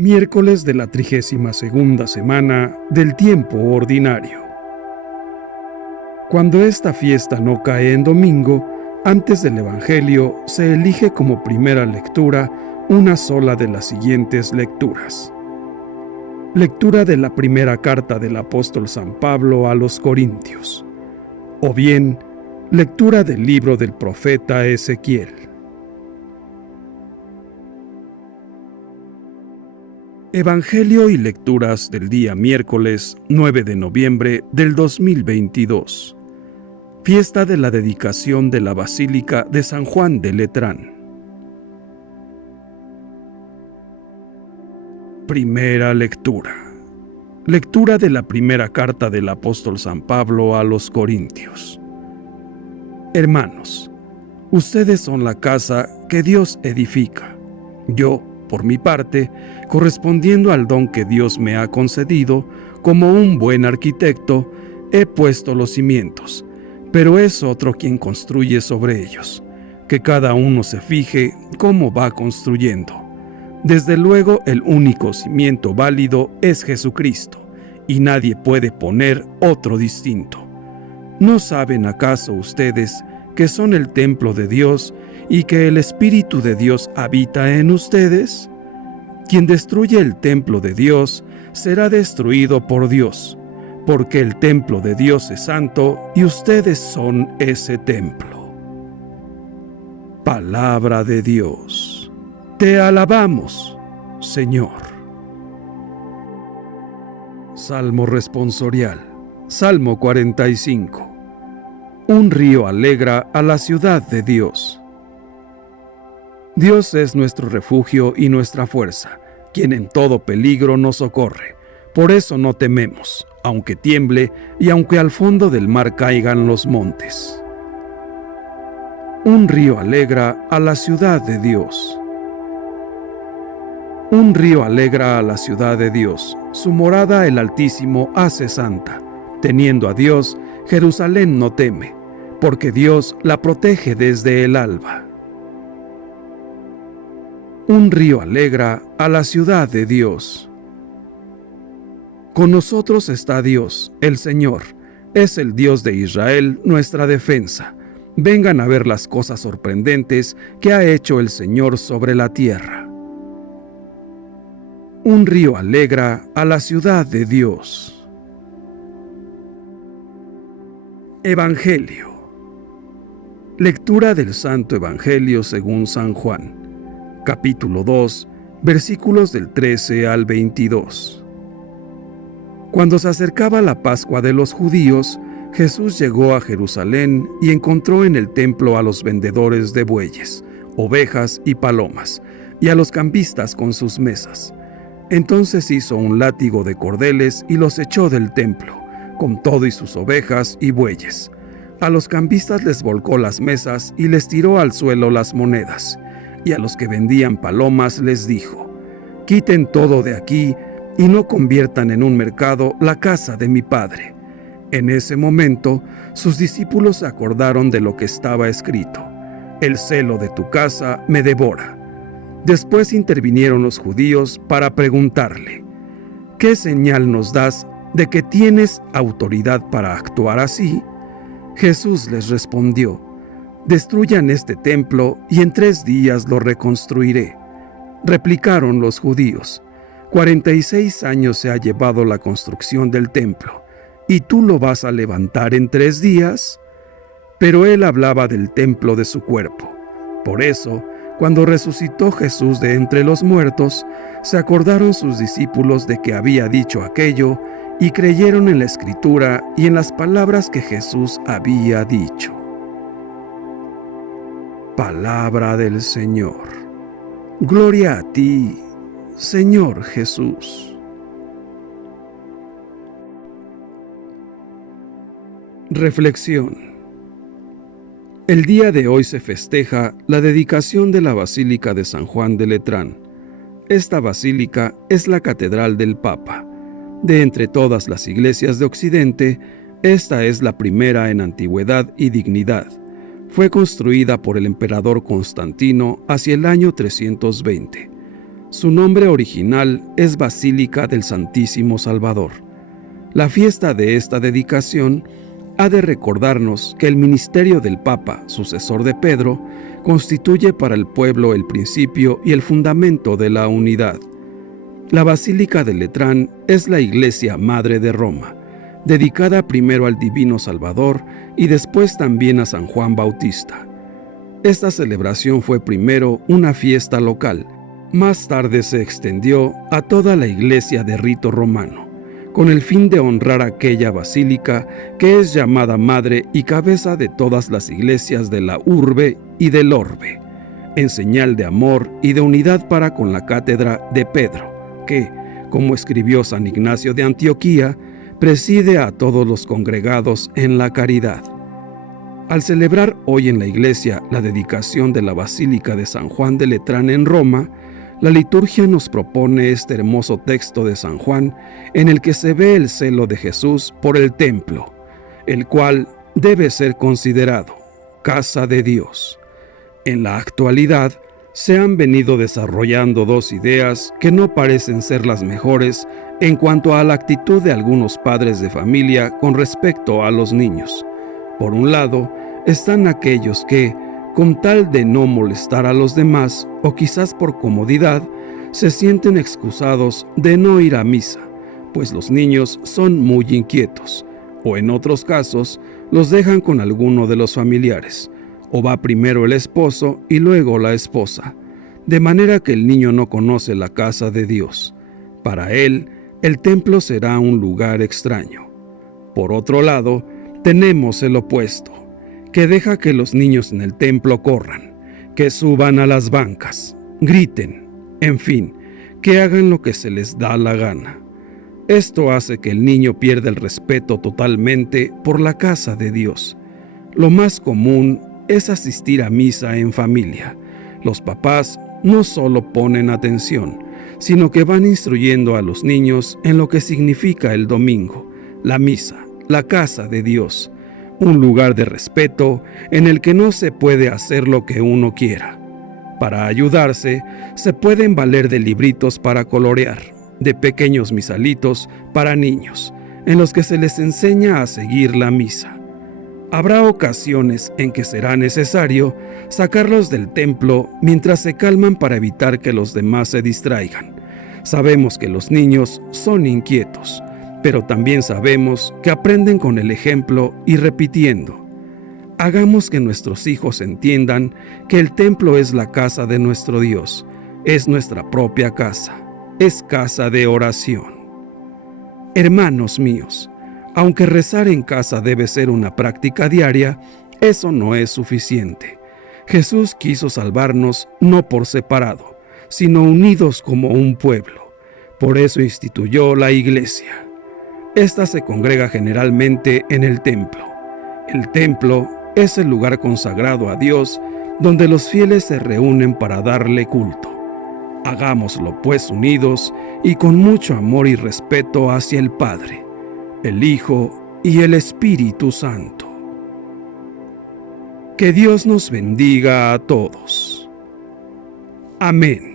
Miércoles de la 32ª semana del tiempo ordinario. Cuando esta fiesta no cae en domingo, antes del Evangelio se elige como primera lectura una sola de las siguientes lecturas. Lectura de la primera carta del apóstol San Pablo a los Corintios, o bien, lectura del libro del profeta Ezequiel. Evangelio y lecturas del día miércoles 9 de noviembre del 2022. Fiesta de la dedicación de la Basílica de San Juan de Letrán. Primera lectura. Lectura de la primera carta del apóstol San Pablo a los Corintios. Hermanos, ustedes son la casa que Dios edifica. Yo, por mi parte, correspondiendo al don que Dios me ha concedido, como un buen arquitecto, he puesto los cimientos, pero es otro quien construye sobre ellos. Que cada uno se fije cómo va construyendo. Desde luego, el único cimiento válido es Jesucristo, y nadie puede poner otro distinto. ¿No saben acaso ustedes que son el templo de Dios y que el Espíritu de Dios habita en ustedes? Quien destruye el templo de Dios será destruido por Dios, porque el templo de Dios es santo y ustedes son ese templo. Palabra de Dios. Te alabamos, Señor. Salmo responsorial. Salmo 45. Un río alegra a la ciudad de Dios. Dios es nuestro refugio y nuestra fuerza, quien en todo peligro nos socorre. Por eso no tememos, aunque tiemble y aunque al fondo del mar caigan los montes. Un río alegra a la ciudad de Dios. Un río alegra a la ciudad de Dios, su morada el Altísimo hace santa. Teniendo a Dios, Jerusalén no teme, porque Dios la protege desde el alba. Un río alegra a la ciudad de Dios. Con nosotros está Dios, el Señor, es el Dios de Israel, nuestra defensa. Vengan a ver las cosas sorprendentes que ha hecho el Señor sobre la tierra. Un río alegra a la ciudad de Dios. Evangelio. Lectura del Santo Evangelio según San Juan. Capítulo 2, versículos del 13 al 22. Cuando se acercaba la Pascua de los judíos, Jesús llegó a Jerusalén y encontró en el templo a los vendedores de bueyes, ovejas y palomas, y a los cambistas con sus mesas. Entonces hizo un látigo de cordeles y los echó del templo, con todo y sus ovejas y bueyes. A los cambistas les volcó las mesas y les tiró al suelo las monedas. Y a los que vendían palomas les dijo: quiten todo de aquí y no conviertan en un mercado la casa de mi Padre. En ese momento, sus discípulos se acordaron de lo que estaba escrito: el celo de tu casa me devora. Después intervinieron los judíos para preguntarle: ¿qué señal nos das de que tienes autoridad para actuar así? Jesús les respondió: destruyan este templo y en 3 días lo reconstruiré. Replicaron los judíos: 46 años se ha llevado la construcción del templo, ¿y tú lo vas a levantar en 3 días? Pero él hablaba del templo de su cuerpo. Por eso, cuando resucitó Jesús de entre los muertos, se acordaron sus discípulos de que había dicho aquello y creyeron en la Escritura y en las palabras que Jesús había dicho. Palabra del Señor. Gloria a ti, Señor Jesús. Reflexión. El día de hoy se festeja la dedicación de la Basílica de San Juan de Letrán. Esta basílica es la catedral del Papa. De entre todas las iglesias de Occidente, esta es la primera en antigüedad y dignidad. Fue construida por el emperador Constantino hacia el año 320. Su nombre original es Basílica del Santísimo Salvador. La fiesta de esta dedicación ha de recordarnos que el ministerio del Papa, sucesor de Pedro, constituye para el pueblo el principio y el fundamento de la unidad. La Basílica de Letrán es la Iglesia Madre de Roma, dedicada primero al Divino Salvador y después también a San Juan Bautista. Esta celebración fue primero una fiesta local, más tarde se extendió a toda la Iglesia de rito romano, con el fin de honrar aquella basílica que es llamada madre y cabeza de todas las iglesias de la urbe y del orbe, en señal de amor y de unidad para con la cátedra de Pedro, que, como escribió San Ignacio de Antioquía, preside a todos los congregados en la caridad. Al celebrar hoy en la iglesia la dedicación de la Basílica de San Juan de Letrán en Roma, la liturgia nos propone este hermoso texto de San Juan en el que se ve el celo de Jesús por el templo, el cual debe ser considerado casa de Dios. En la actualidad se han venido desarrollando dos ideas que no parecen ser las mejores en cuanto a la actitud de algunos padres de familia con respecto a los niños. Por un lado, están aquellos que, con tal de no molestar a los demás, o quizás por comodidad, se sienten excusados de no ir a misa, pues los niños son muy inquietos, o en otros casos, los dejan con alguno de los familiares, o va primero el esposo y luego la esposa, de manera que el niño no conoce la casa de Dios. Para él, el templo será un lugar extraño. Por otro lado, tenemos el opuesto, que deja que los niños en el templo corran, que suban a las bancas, griten, en fin, que hagan lo que se les da la gana. Esto hace que el niño pierda el respeto totalmente por la casa de Dios. Lo más común es asistir a misa en familia. Los papás no solo ponen atención, sino que van instruyendo a los niños en lo que significa el domingo, la misa, la casa de Dios, un lugar de respeto en el que no se puede hacer lo que uno quiera. Para ayudarse, se pueden valer de libritos para colorear, de pequeños misalitos para niños, en los que se les enseña a seguir la misa. Habrá ocasiones en que será necesario sacarlos del templo mientras se calman para evitar que los demás se distraigan. Sabemos que los niños son inquietos, pero también sabemos que aprenden con el ejemplo y repitiendo. Hagamos que nuestros hijos entiendan que el templo es la casa de nuestro Dios, es nuestra propia casa, es casa de oración. Hermanos míos, aunque rezar en casa debe ser una práctica diaria, eso no es suficiente. Jesús quiso salvarnos no por separado, sino unidos como un pueblo. Por eso instituyó la iglesia. Esta se congrega generalmente en el templo. El templo es el lugar consagrado a Dios donde los fieles se reúnen para darle culto. Hagámoslo pues unidos y con mucho amor y respeto hacia el Padre, el Hijo y el Espíritu Santo. Que Dios nos bendiga a todos. Amén.